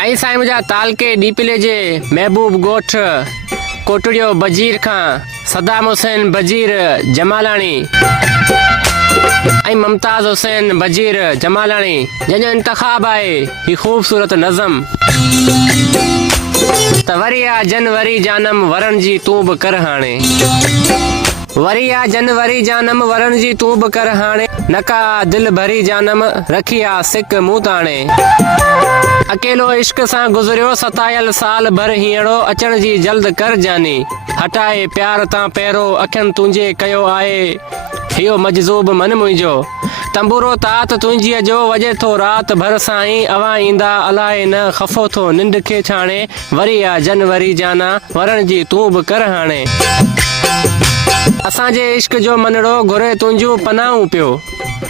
ऐं साईं मुंहिंजा ताल के डीपिले जे महबूब ॻोठ कोटड़ियो बजीर खां सदाम हुसैन बजीर जमालाणी ऐं मुमताज़ हुसैन बजीर जमालाणी जंहिंजो इंतख़ाब आहे ही ख़ूबसूरत नज़म त वरी आ जनवरी जानम वरण जी तूं बि कर हाणे वरी आ जनवरी जानम वरण जी तूं बि कर हाणे नका दिल भरी जानम रखी आ सिक मूं ताणे अकेलो इश्क सां गुज़रियो सतायल साल भर हीअड़ो अचण जी जल्द कर जानी हटाए प्यार तां पहिरों अखियुनि तुंहिंजे कयो आहे हियो मजज़ूब मन मुंहिंजो तंबूरो तात तुंहिंजीअ जो वॼे थो राति भर साईं अवां ईंदा अलाए न ख़फ़ो थो निंड खे छाणे वरी आ जनवरी जाना वरण जी तूं बि कर हाणे असांजे इश्क जो मनड़ो घुरे तुंहिंजूं पनाहूं पियो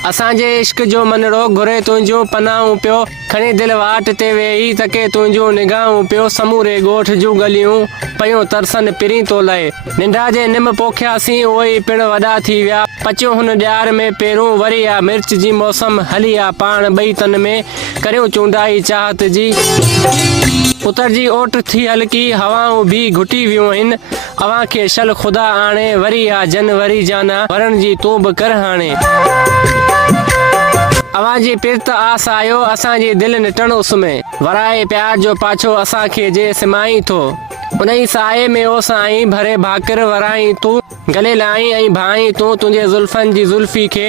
असांजे इश्क जो मनड़ो घुरे तुंहिंजूं पनाहूं पियो खणी दिलि वाट ते वेही तके तुंहिंजूं निगाहूं पियो समूरे ॻोठ जूं गलियूं पयूं तरसन पिरी तो लहे निंडा जे निम पोखियासीं उहे ई पिण वॾा थी विया पचियो हुन ॾियार में पहिरूं वरी आ मिर्च जी मौसम हली आ पाण ॿई तन में करियूं चूंडाई चाहत जी उतर जी ओट थी हल्की हवाऊं भी घुटी वियूं आहिनि अवां खे शल ख़ुदा आणे वरी आ जनवरी जाना वरण जी तूं बि कर हाणे अवां जी पिरत आस आयो असांजी दिलि निटण उसमें वराए प्यार जो पाछो असांखे जे सिमाई थो उन साए में ओ साईं भरे भाकर वराई तूं गले लाई ऐं भाई तूं तुंहिंजे ज़ुल्फनि जी ज़ुल्फी खे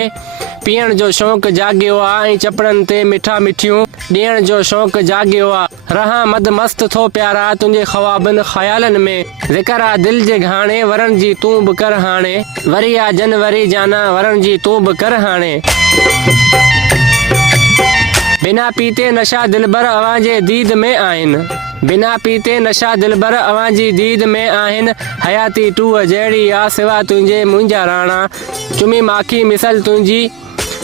पीअण जो शौक़ु जाॻियो आहे ऐं चपड़नि ते मिठा मिठियूं ॾियण जो शौक़ु जाॻियो आहे रहां मद मस्त थो प्यारा तुंहिंजे ख़्वाबनि ख़यालनि में ज़िकर आ दिलि जे घाणे वरण जी तूं बि कर हाणे वरी आ जनवरी जाना वरण जी तूं बि कर हाणे बिना पीते नशा दिलबर अवां जे दीद में आहिनि बिना पीते नशा दिलबर अवां जी दीद में आहिनि हयाती टूअ जहिड़ी आ सिवा तुंहिंजे मुंहिंजा राणा चुमी माखी मिसल तुंहिंजी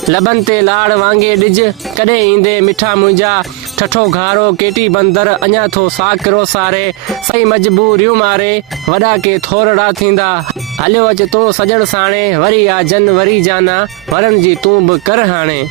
लबनि ते लाड़ वांगे ॾिज कॾहिं ईंदे मिठा मुंहिंजा ठठो घारो केटी बंदर अञा थो साकरो सारे सही मजबूरियूं मारे वॾा के थोरड़ा थींदा हलियो अच तूं सजण साणे वरी आ जनवरी जाना वरण जी तूं बि कर हाणे